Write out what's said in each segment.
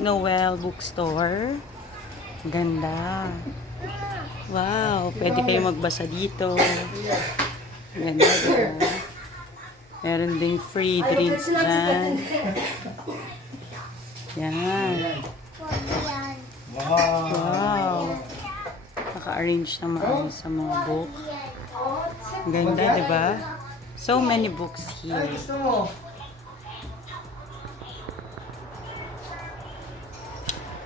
Noel Bookstore. Ganda. Wow, pwede kayo magbasa dito. Ganda, diba? Meron ding free drinks dyan. Yan. Wow. Naka-arrange na maayos sa mga book. Ganda, diba? So many books here.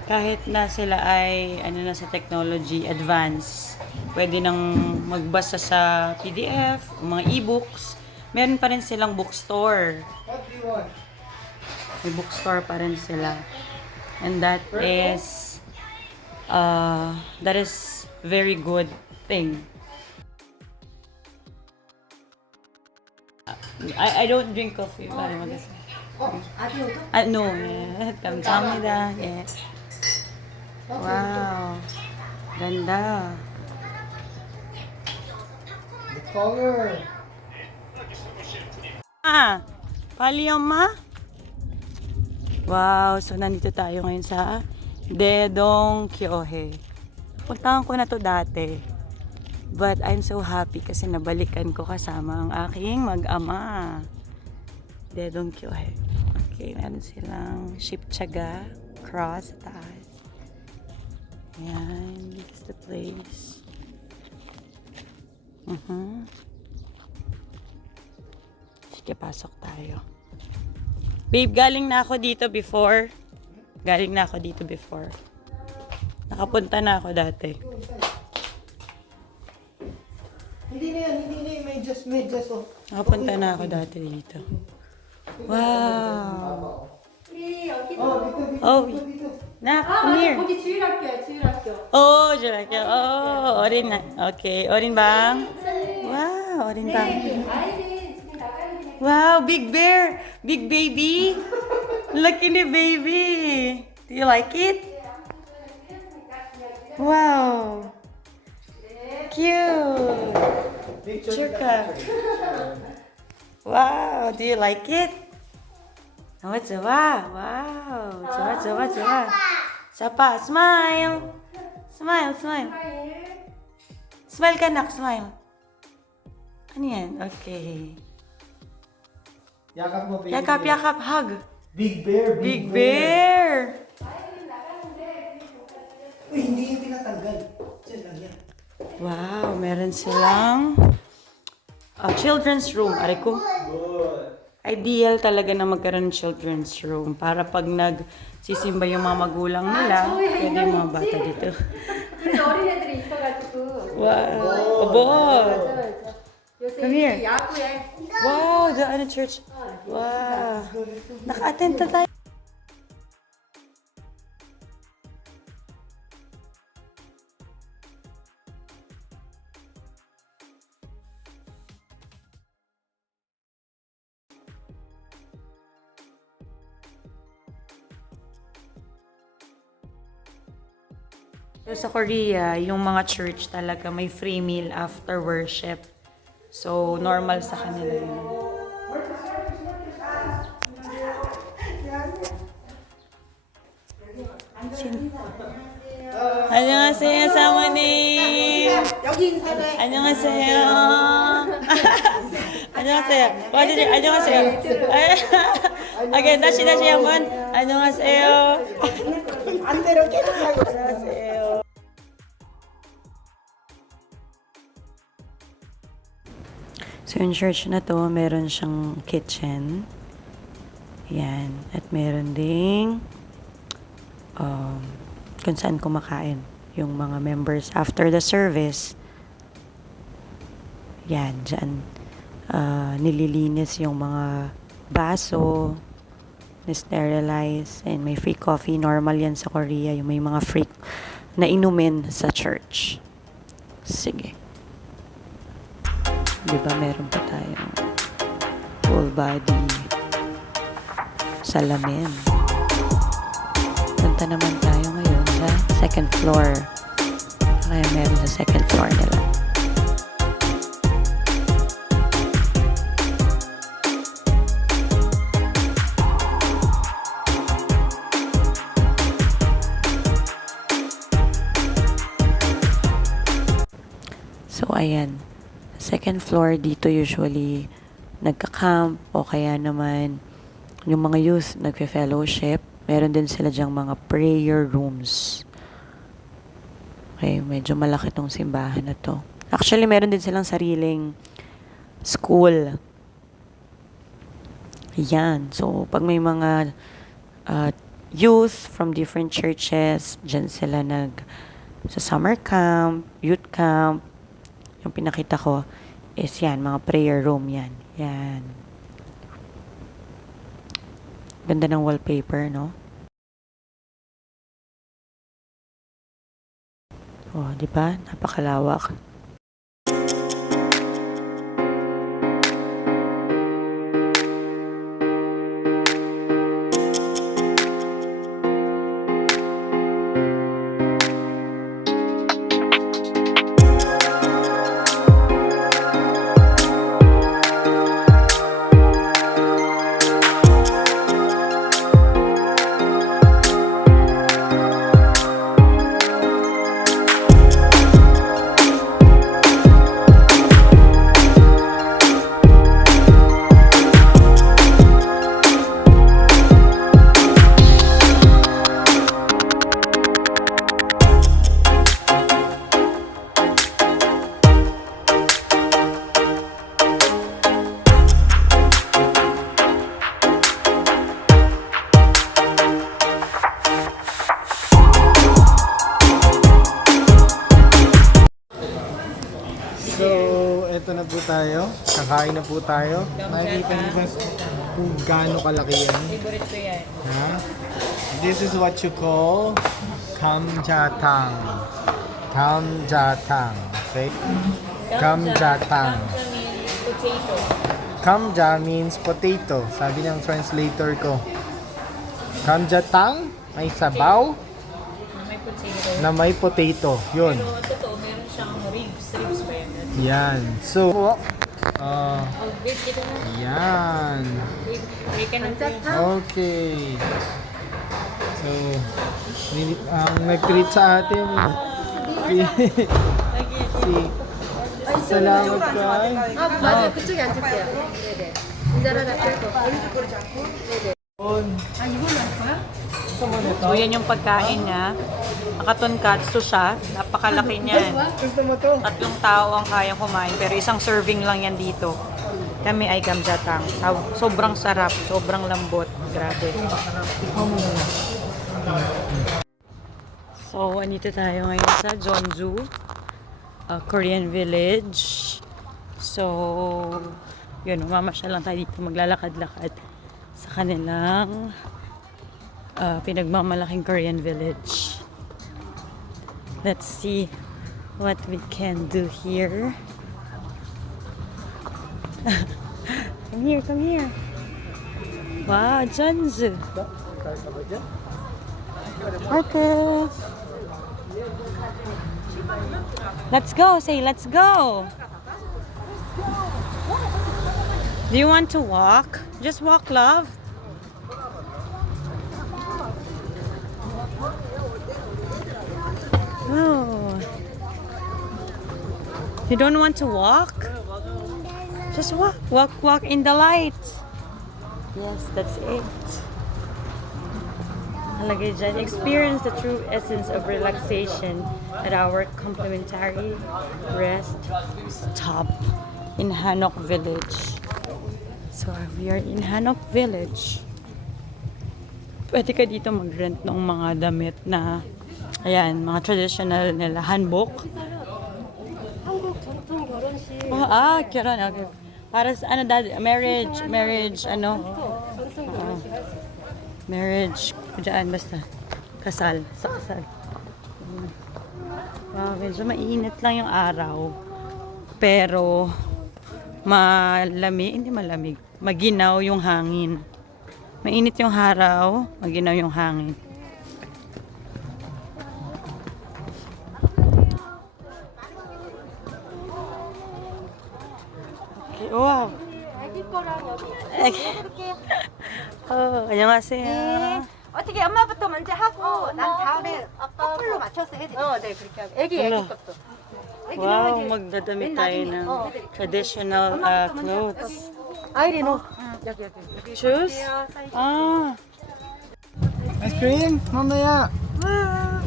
Kahit na sila ay na sa technology, advance, pwede nang magbasa sa PDF, mga e-books. Meron pa rin silang bookstore. May bookstore pa rin sila. And that is very good thing. I don't drink coffee. No. 감사합니다. Yeah. Wow. Ganda. The color. Pali Ma? Wow, so nandito tayo ngayon sa Dedong Kyohe. Puntahan ko na to dati. But I'm so happy kasi nabalikan ko kasama ang aking mag-ama. Dedong Kyohe. Okay, meron silang shipchaga, cross sa taas. Ayan, this is the place. Sige, pasok tayo. Babe, galing na ako dito before. Nakapunta na ako dati. Hindi na yan. Medyas. Oh. Nakapunta na ako dati dito. Wow. Dito. Nak, come here. 거기 주일학교. 주일학교. 어린 날. 오케이. 어린 방. Wow, 어린 방. 아이는 지금 나가는 길에 Wow, big bear. Big baby. Look in the baby. Do you like it? Wow. Cute. Picture Chuka. Wow, do you like it? 좋아. Wow. 좋아. Sapa, smile. Smile. Smile ka, nak, smile. Ano yan? Okay. Yakap mo, baby. Yakap, hug. Big bear. Big bear. Uy, hindi yung tinatanggal. Diyan lang yan. Wow, meron silang children's room. Aray ko. Good. Ideal talaga na magkaroon ng children's room para pag nagsisimba yung mga magulang nila, pwede yung mga bata dito. 근데 어린애들이 있어가지고 Wow. Abot. 요새 Come here. 야구에 Wow, the church. Wow. Naka-attend na tayo. Sa Korea, yung mga church talaga may free meal after worship. So, normal sa kanila yun. 안녕하세요, 사모님. 여기 인사해. 안녕하세요. 안녕하세요. 안녕하세요. Again, 다시 한번. 안녕하세요. 반대로 계속 하고. 안녕하세요. So, yung church na to, meron siyang kitchen. Yan. At meron ding kung saan kumakain yung mga members after the service. Yan, dyan. Nililinis yung mga baso, sterilize, and may free coffee. Normal yan sa Korea, yung may mga free na inumin sa church. Sige. Diba meron pa tayong full body salamin. Punta naman tayo ngayon sa second floor. Kaya meron sa second floor nila. So, ayan. Second floor, dito usually nagka-camp o kaya naman yung mga youth nagfe-fellowship. Meron din sila dyang mga prayer rooms. Okay, medyo malaki tong simbahan na to. Actually, meron din silang sariling school. Ayan. So, pag may mga youth from different churches, dyan sila sa summer camp, youth camp. Yung pinakita ko is yan, mga prayer room yan. Yan. Ganda ng wallpaper, no? Oh, di ba? Napakalawak. So, eto na po tayo. Kakain na po tayo. Nakikita niyo ba kung gaano kalaki yan? Favorite ko yan. Ha? This is what you call kamjatang. Kamjatang. Okay? Kamjatang. Potato. Kamja means potato. Sabi ng translator ko. Kamjatang ay sabaw May potato. na may potato. Yun. Pero totoo, meron siyang ribs. Ribs ba yan? Yan. So, Oh, wait, dito na. yan. Wait ka na. Okay. So, ang nag-treat sa atin. si Salamat ka. 아, 맞아요. 그쪽에 앉을게요. 네네. 인자라다 빼고. 네네. 아, 이걸로 할 거야? So, yan yung pagkain niya. Nakatonkatsu siya. Napakalaki niyan. Gusto mo to? 3 tao ang kayang kumain. Pero isang serving lang yan dito. Kami ay gamjatang. Sobrang sarap. Sobrang lambot. Grabe. So, andito tayo ngayon sa Jeonju, Korean village. So, yun, mamasyal lang tayo dito. Maglalakad-lakad sa kanilang pinagmamalaking Korean village. Let's see what we can do here. Come here, come here. Wow, Jeonju. Marcus. Let's go, say let's go. Do you want to walk? Just walk, love. Oh. You don't want to walk? Just walk, walk, walk in the light. Yes, that's it. Halagay dyan, experience the true essence of relaxation at our complimentary rest stop in Hanok Village. So we are in Hanok Village. Pwede ka dito mag-rent ng mga damit na, ayan, mga traditional nila, hanbok. 한국 전통 결혼식 결혼, okay. Para sa, ano, marriage, ano, 전통 결혼식 할 수 있어요. marriage, dyan, basta, kasal, sa kasal. Wow, medyo mainit lang yung araw. Pero, malamig, hindi malamig, maginaw yung hangin. Mainit yung araw, maginaw yung hangin. Okay, wow. 아기 거랑 여기 애기. 해볼게요. 안녕하세요. 네. 어떻게 엄마부터 먼저 하고 난 다음에 커플로 맞춰서 해드릴게요. 네, 그렇게 하고. 애기 몰라. 것도. Wow, magdadamit tayo ng traditional clothes. 아이리 너. Shoes? Ah. Ice cream? Mamaya!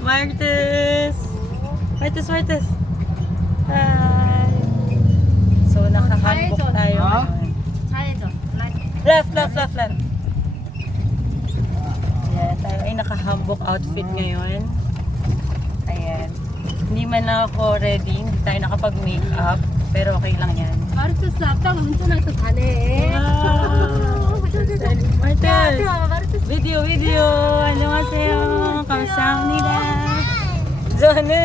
Martes! Martes! Hi! So, naka-handbook tayo Ha? ngayon. 차에죠. Left. Ayan, tayo ay naka-handbook outfit ngayon. Ayan. Hindi man lang ako ready, hindi tayo nakapag-makeup. Pero okay lang yan. 마르투스 아빠가 운전할 때 가네. Martes! 마르투스. Video! 안녕하세요. 감사합니다. Jone!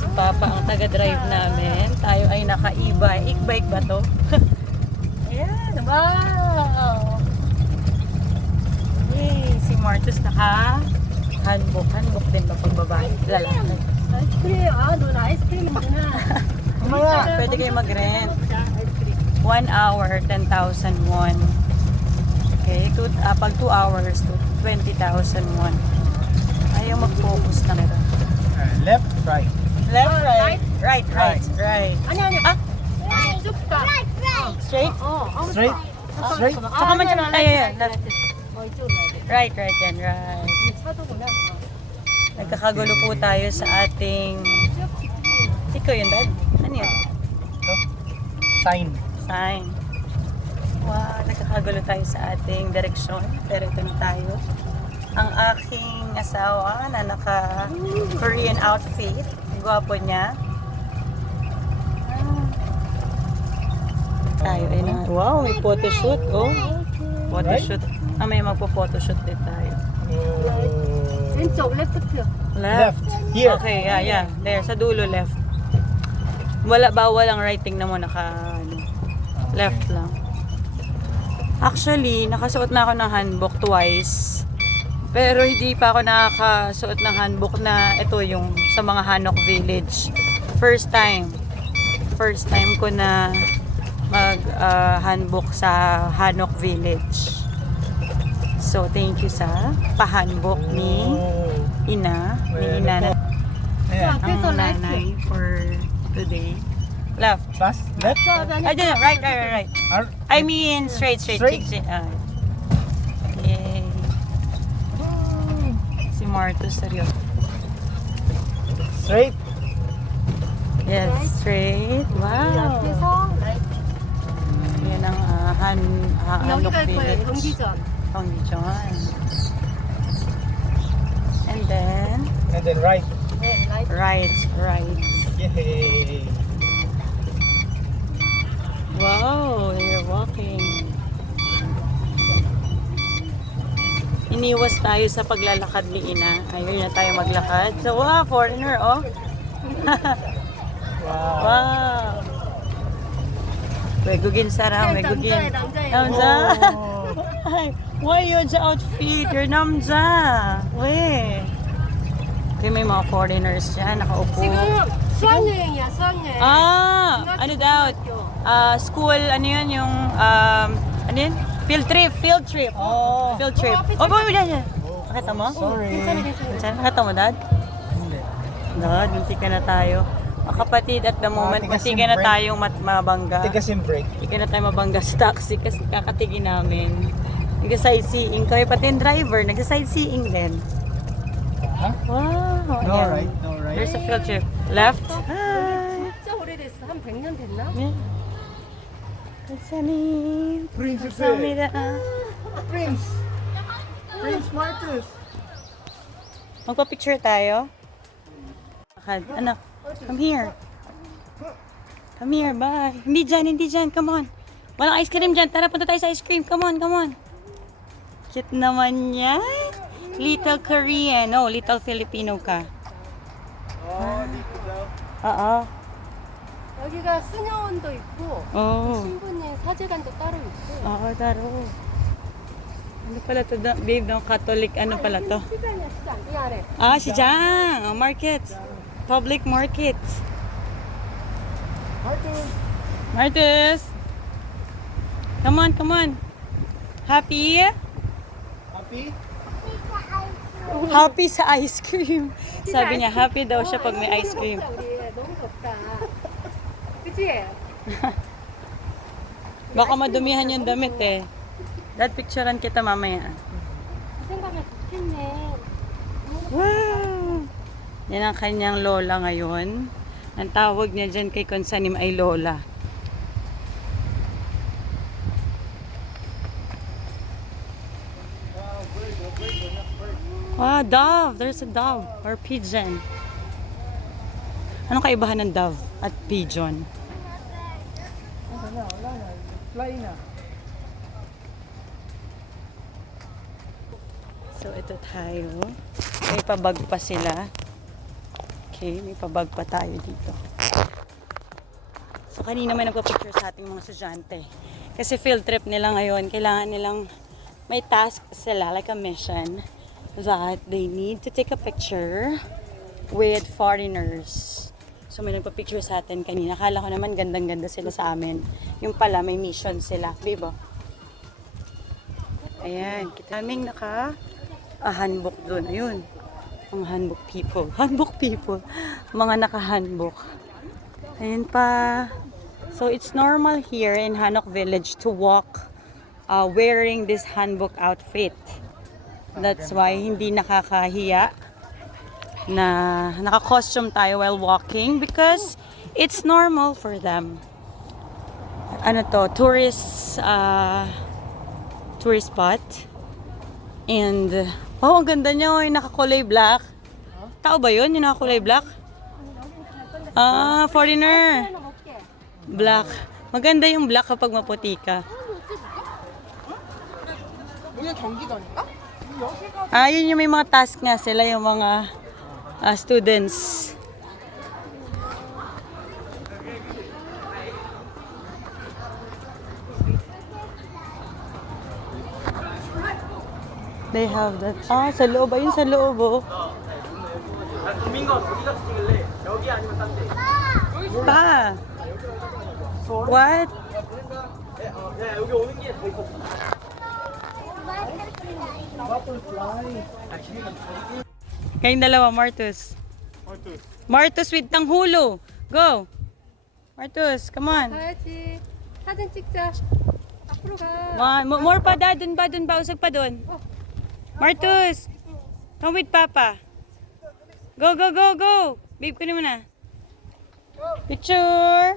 Si Papa ang taga-drive namin. Tayo ay naka-e-bike. E-bike ba to? Ayan! Wow! Yay! Si Martus naka-handbook. Handbook din ba pag babae? Lalaki. 아이스크림. 아, 넌 아이스크림 먹구나. Mamaya! Pwede kayo mag-rent. 1 hour, 10,000 won. Okay, pag 2 hours, 20,000 won. Ayaw mag-focus na nito. Left, right. Left, right. 아니, 아니. Ah, 쭉 가. straight? Straight? Straight? Saka man siya, ayan, left. 이쪽으로 가야 돼. Right yan, right. 차도구나. Nagkakagulo po tayo sa ating... Ikaw yun, Dad? Ano yun? Ito. Sign. Sign. Wow, nagkakagulo tayo sa ating direksyon. Pero ito na tayo. Ang aking asawa na naka-Korean outfit. Ang gwapo niya. Tayo ay na. Wow, may photoshoot. Oh. Photoshoot. May magpo-photoshoot din tayo. 왼쪽 레프트. Left. Here. Okay, yeah. There, sa dulo, left. Bawal ang writing na mo, left lang. Actually, nakasuot na ako ng handbook twice. Pero hindi pa ako nakakasuot ng handbook na ito yung sa mga Hanok Village. First time ko na handbook sa Hanok Village. So, thank you sa pa-handbook ni Ina na Ayan. ang nanay for today. Left. Fast. Left. I don't know. Right. I mean, straight. Straight? Yay. Si Martus, seryoso. Straight. Yes, straight. Wow. 앞에서 라이트. Yan ang 여기 Hanok 갈 거예요. Village. 경기전. Pangdijon. And then, And then right. 네, 라이트. right. Yay. Wow, you're walking. Iniwas tayo sa paglalakad ni Ina. Ayun na tayo maglakad. So, wow, foreigner, oh. Wow. Wow. 외국인 사람, 외국인. 남자. Why 여자 outfit? You're 남자. 왜? Okay, may mga foreigners dyan, nakaupo. 지금 수학여행이야, 수학여행. Ano daw? School, ano yun, yung, ano yun? Field trip. Oh. Field trip. Oh, boy, yan. Nakita mo? Sorry. Nakita mo, Dad? Hindi. Dad, munti ka na tayo. Mga kapatid, at the moment, tigas munti yung ka na brake. tayong mabangga. Tigas yung brake. Hindi ka na tayo mabangga sa taxi kasi kakatigin namin. Nag-sightseeing kami, pati yung driver, nag-sightseeing din. Ha? Wow. No ayan. right, no right. There's a field trip. Left. Hi. 진짜 오래됐어. 한 100년 됐나? Yeah. 감사합니다. Prince 감사합니다. Prince! Prince Marcus! Magpa-picture tayo? Anak, come here. Come here, bye. Hindi dyan. Come on. Walang ice cream dyan. Tara, punta tayo sa ice cream. Come on. Cute naman yan. Little Korean. No, little Filipino ka. Oo. 여기가 수녀원도 있고 Oh. 신부님 사제관도 따로 있고. Oo, taro. Ano pala to? Babe, no? Catholic, ano pala to? 시장이야, 시장. 이 아래. Sijang! Market. Public market. Martus! Come on. Happy? Happy? Happy sa ice cream. Sabi niya, happy daw siya pag may ice cream. 우리 너무 그치? Baka madumihan yung damit eh. Dad, picturean kita mamaya. 그 생각에 좋겠네. Wow! Yan ang kanyang lola ngayon. Ang tawag niya dyan kay Konsanim ay lola. Wow, dove! There's a dove or pigeon. Anong kaibahan ng dove at pigeon? Fly na. So, ito tayo. May pabag pa sila. Okay, may pabag pa tayo dito. So, kanina may nagpa-picture sa ating mga estudyante. Kasi field trip nila ngayon, kailangan nilang may task sila, like a mission, that they need to take a picture with foreigners. So, may nagpa-picture sa atin kanina. Akala ko naman gandang-ganda sila sa amin. Yung pala, may mission sila. Diba? Ayan, kita naming hanbok doon. Ayun. Mga hanbok people. Hanbok people. Mga naka-hanbok. Ayun pa. So, it's normal here in Hanok Village to walk wearing this hanbok outfit. That's why hindi nakakahiya na naka-costume tayo while walking because it's normal for them. Ano to? Tourist spot. And, oh, ang ganda niya, yung nakakulay black. Tao ba yun, yung nakakulay black? Ah, foreigner. Black. Maganda yung black kapag maputi ka. Ah, yun yung may mga task nga sila, yung mga students. They have that. Ah, sa loob. Ayun sa loob, oh. Pa! What? Kayong dalawa, Martus. Martus with tanghulo. Go! Martus, come on. 가야지. 사진 찍자. 앞으로 가. One, more pa, Dad. Dun ba? Usag pa dun. Martus! Come with Papa. Go, go, go, go! Babe, kunin mo na. Picture!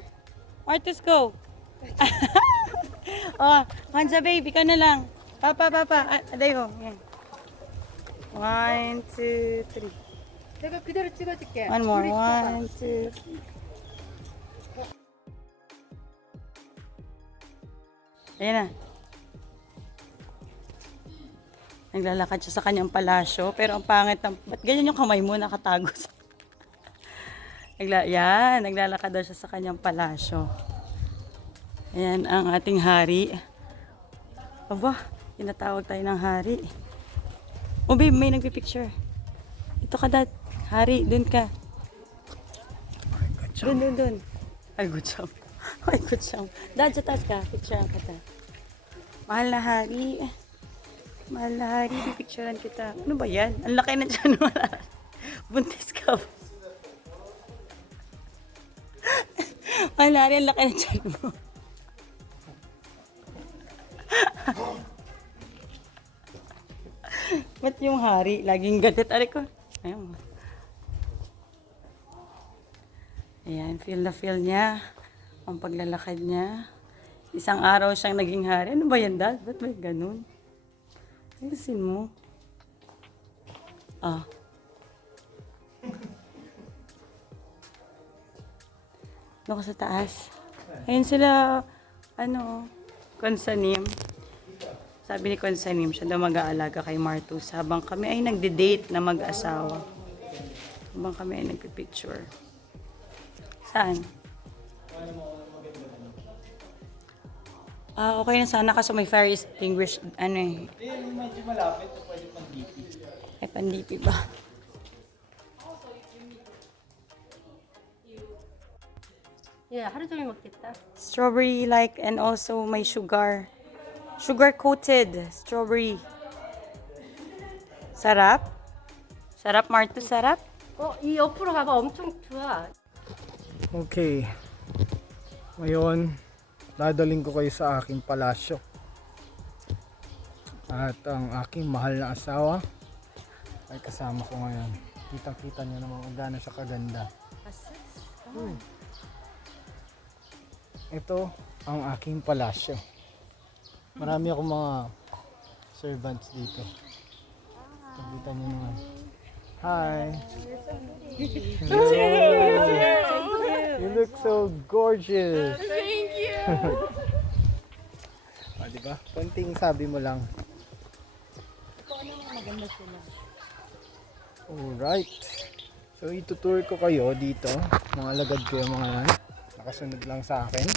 Martus, go! Oh, Hansa, babe, ikaw na lang. Papa. Aday ko. Yan. 1, 2, 3. 내가 그대로 찍어줄게. One more. 우리 1, 2, 3. Ayan na. Naglalakad siya sa kanyang palasyo, pero ang pangit ng... Ba't ganyan yung kamay mo nakatago sa... Yan, naglalakad daw siya sa kanyang palasyo. Ayan ang ating hari. Aba, tinatawag tayo ng hari. Oh babe, may nagpipicture. Ito ka, Dad. Hari, dun ka. Dun. Ay, good job. Ay, good job. Dad, sa taas ka. Picturean kita. Mahal na hari. Mahal na hari, pipicturean kita. Ano ba yan? Ang laki na dyan. Buntis ka ba? Mahal na hari, ang laki na dyan mo. Ba't yung hari? Laging galit. Aray ko. Ayun. Ayan, feel na feel niya. Ang paglalakad niya. Isang araw siyang naging hari. Ano ba yan, Dad? Ba't may ganun? Ayusin mo. Ah. Doon ka sa taas. Ayun sila, Konsanim. Sabi ni Konsanim, siya daw mag-aalaga kay Martus habang kami ay nagde-date na mag-asawa. Habang kami ay nagpipicture. Saan? Ah, okay na sana kaso may fire extinguished, Medyo malapit, pwede pang DP. Ay, pandipi ba? 예, 하루 종일 먹겠다. Strawberry like and also may sugar. Sugar coated strawberry. Sarap? Sarap, Martus, sarap? 이 옆으로 가봐. 엄청 좋아. Okay. Ngayon, dadaling ko kayo sa aking palasyo. At ang aking mahal na asawa ay kasama ko ngayon. Kitang-kita niyo naman kung gaano siya kaganda. Ito ang aking palasyo. Marami akong mga servants dito. Kita niyo naman. Hi! You look so gorgeous! Thank you! Diba? Konting sabi mo lang. Alright. So itutour ko kayo dito. Mga lagad ko yung mga yan. Nakasunod lang sa akin.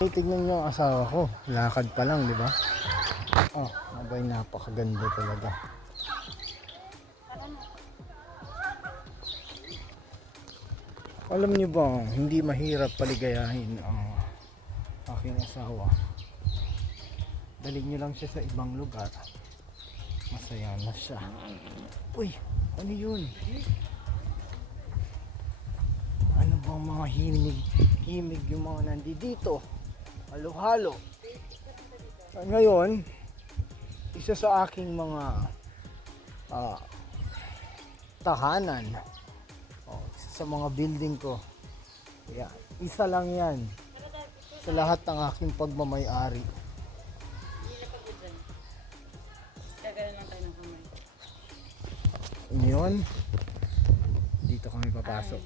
Hey, tignan nyo ang asawa ko. Lakad pa lang, di ba? Oh, abay, napakaganda talaga. Alam nyo ba, hindi mahirap paligayahin ang aking asawa. Dalig nyo lang siya sa ibang lugar. Masaya na siya. Uy, ano yun? Ano bang mga himig yung mga nandito? Halo-halo. At ngayon, isa sa aking mga tahanan, isa sa mga building ko. Yan. Isa lang yan sa lahat ng aking pagmamay-ari. Ngayon, dito kami papasok.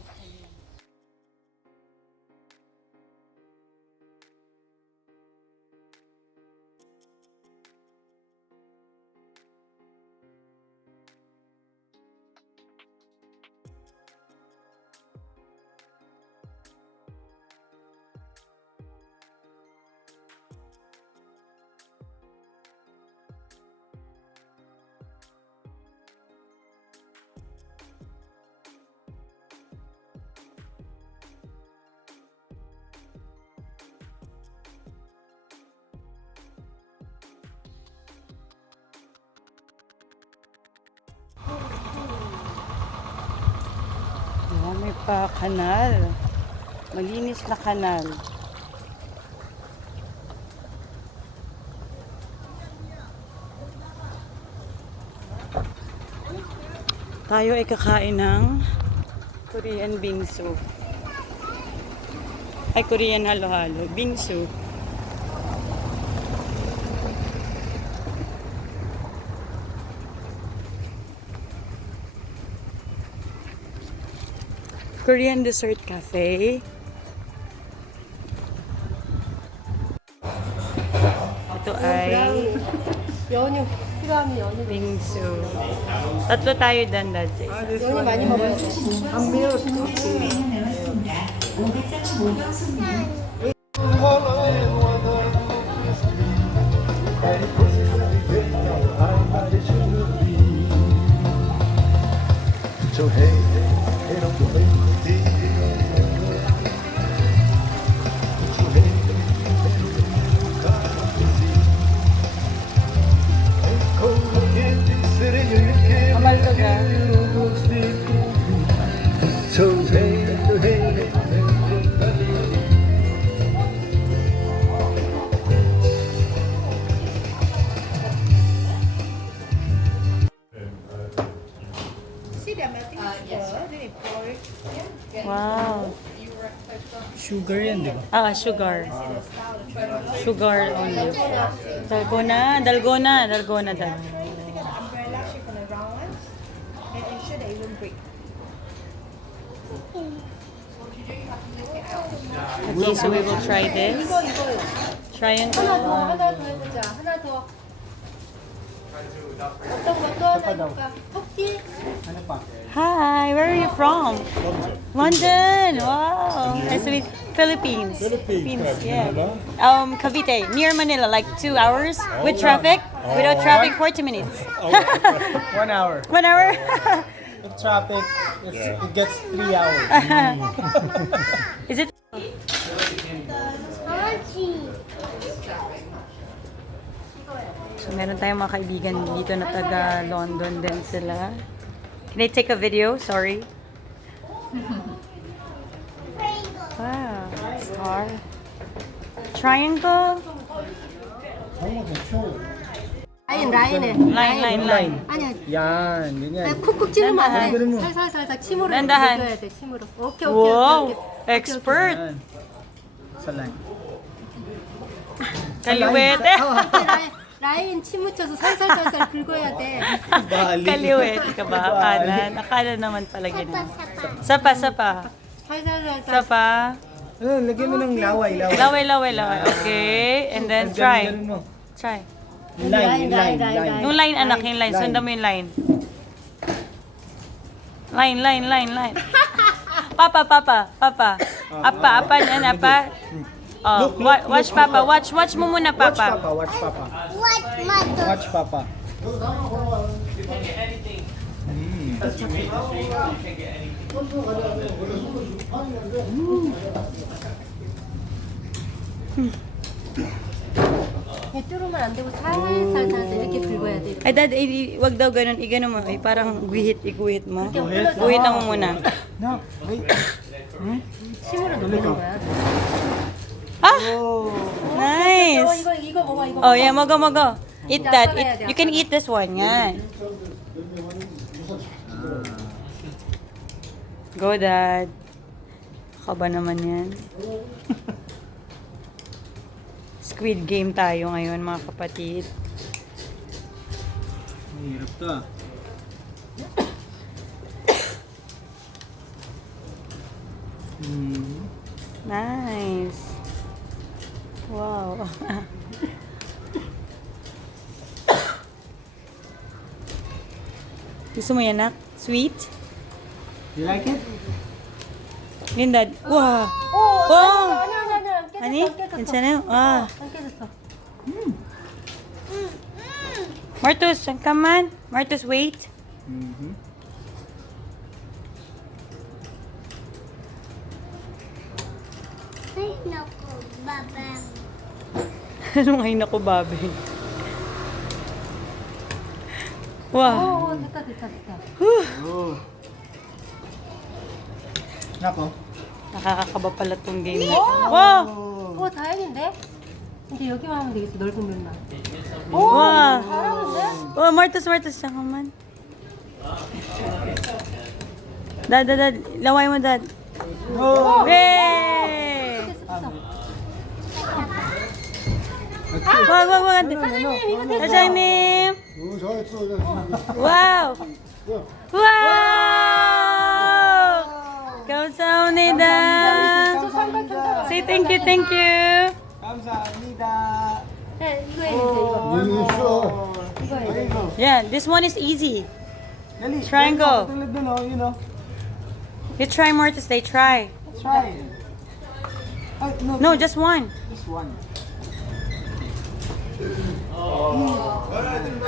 Oh, may pa kanal. Malinis na kanal. Tayo ay kakain ng Korean bingsu. Ay, Korean halo-halo. Bingsu. Korean Dessert Cafe. Ito ay 연유 필요하면 연유 bingsu. Tatlo tayo dan, Dad. sa isa. 연유 많이 먹어요. Wow. Sugar yan, di ba? Ah, sugar. Sugar only. Dalgona, dalgona, dalgona, dad. Umbrella shape on the round ones and ensure that it won't break. Okay, so we will try this. Triangle. 하나 더 해보자. 하나 더. 어떤 것도 하나 해볼까? 토끼? Ano pa? Hi, where are you from? London. Wow. Nice to meet Philippines. Philippines, yeah. Cavite, near Manila, like 2 hours with traffic. Without traffic, 40 minutes. 1 hour. 1 hour. With traffic, it gets 3 hours. Is it? So, meron tayong mga kaibigan dito na taga London din sila. Can I take a video? Sorry. Wow. Star. Triangle. 라인에. Line. 아니야. Yan, ganyan. 쿡쿡 찌르면 안 돼. ganun mo. 살살살살 침으로 단다한. 녹여야 돼. 침으로. 오케이. Wow! Expert. Yan. Sa line. Kaliwete. 라인 침 묻혀서 살살살살 긁어야 돼. Kaliwete ka ba? Kanan. Akala naman pala ganun. Sapa. 살살살살. Sapa. Lagyan mo ng laway. Laway. Okay. And then try. Ganun mo. Try. Line. Yung line, anak. Yung line. Sundan mo yung line. Line. Papa. Apa niyan, apa. Oh, watch Papa. Watch mo muna, Papa. Watch Papa. 뚫으면 안 되고 살살살살 이렇게 긁어야 돼. Ay, Dad, wag daw ganun. Igano mo. Ay, parang iguhit mo. Guhit? Guhitan mo muna. No, wait. 침으로 녹이는 거야. Ah! Nice! 이거 먹어, 이거. Oh, yeah, mago. Eat that. You can eat this one. Yan. Go, Dad. Kaba naman yan. Squid Game tayo ngayon, mga kapatid. Hirap to ah. Nice. Wow. Gusto mo yan, nak? Sweet? You like it? Yun, Dad. Wow. 아니야. Honey? 괜찮아요? Ah. 안 깨졌어. Martus, come on. Martus, wait. Ay, naku, babang. Anong ay naku, babe? Wow. 됐다. Oh. Nako. Nakakakaba pala tong game na ito. Wow! 다행인데? 이제 여기만 하면 되겠어, 넓은 면만. Wow! 잘하는데? Oh, Martus, come on. Dad. Laway mo, Dad. Oh. Yay! Wag. 사장님. Wow! 감사합니다. Say thank you. 감사합니다. 네, 이거 해, 이거. Yeah, this one is easy. Dali. Triangle. Tulad dun, oh, you know. You try, Martus. They try. Try. Ay, no. No, just one. This one.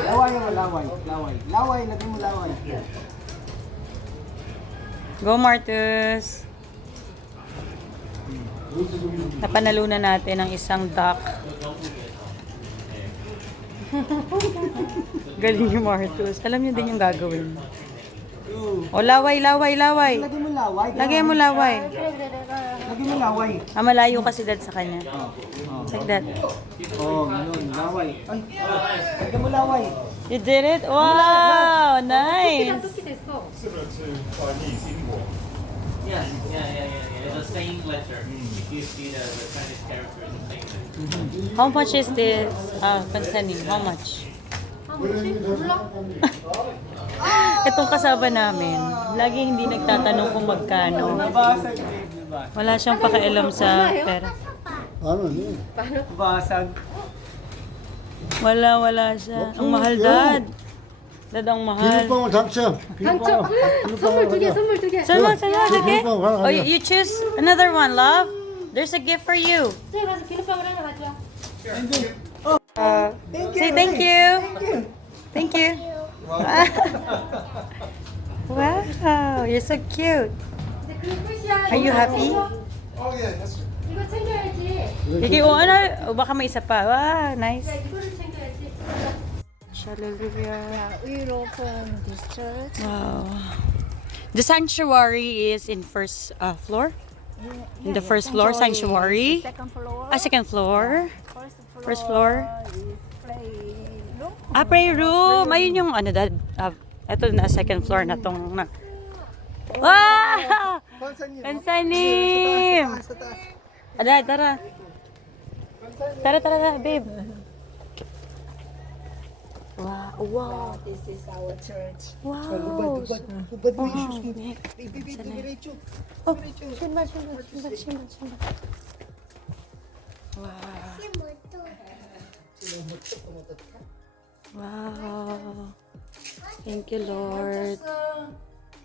Laway mo, laway. Laway, lagyan mo laway. Go, Martus. Napanalunan natin ang isang duck. Galing ni Martus. Alam niyo din yung gagawin. O, laway. Lagyan mo laway. Lagay mo laway. Lagyan mo laway. Malayo kasi dad sa kanya. Like that. Oh, ganun. Laway. Ay, lagyan mo laway. You did it? Wow! Nice! 뚝이 됐어. Yeah. It's the same letter. If you see the Chinese characters, the same letter. How much is this? Concerning, how much? 몰라? Itong kasama namin, lagi hindi nagtatanong kung magkano. Nabasag din, diba? Wala siyang pakialam sa pera. Basag. Wala siya. Ang mahal, Dad. Dad, ang mahal. 비눗방울 당첨. 당첨! 선물 두 개. Sama, okay? 비눗방울 하나 Oh, 가져. you choose another one, love. There's a gift for you. 저기 가서 비눗방울 하나 가져와. Say thank you. Thank you. Wow, you're so cute. 근데 그게 끝이야. Are you happy? 이거 챙겨야지. Sige, ano? Baka may isa pa. Wow, nice. 야, 이거를 챙겨야지. Hallelujah. 위로 from this church. Wow. The sanctuary is in first floor. In the first floor, sanctuary. Second floor. Second floor. First floor. Is playroom. Prayer room. Ayun yung ano, dad. Ito na, second floor na tong na. Wow! Pansanim! Sa taas. Dad, tara. Tara, babe. Wow. This is our church. Wow. Hubad mo yung shoes mo. Baby, diretso. Oh, simba. Wow. Wow. Thank you, Lord.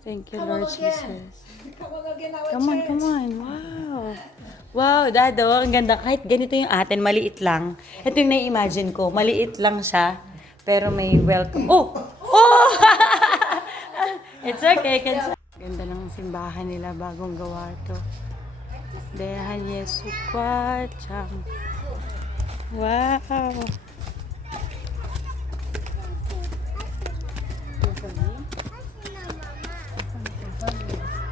Thank you, Lord Jesus. Come on. Wow. Wow, Dado, ang ganda. Kahit ganito yung atin, maliit lang. Ito yung nai-imagine ko. Maliit lang siya, pero may welcome. Oh! It's okay. Ganda ng simbahan nila, bagong gawa to. Dehan Yesu Kwachang. Wow.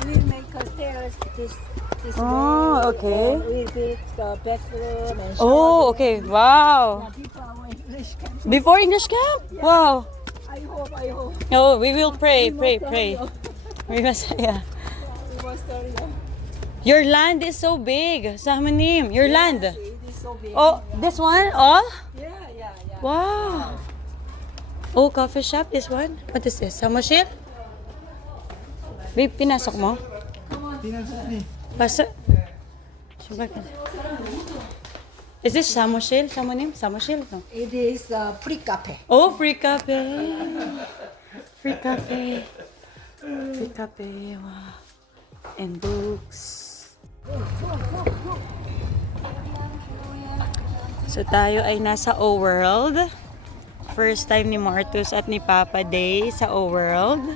We make a stairs this Oh, way. okay. And we build the bathroom and Oh, okay. Wow. people our English camp. Before English camp? Wow. I hope. Oh, we will pray. We must, yeah. We was sorry. Your land is so big. Samanim, your land. It is so big. Oh, this one? All? Yeah. Wow. Oh, coffee shop, this one? What is this? Samoshil? Babe, pinasok mo? Pasok. Is this Samoshil? Samonim? Samoshil? No. It is a free cafe. Oh, free cafe. Free cafe. Free cafe. Wow. And books. So tayo ay nasa O-World. First time ni Martus at ni Papa Day sa O-World.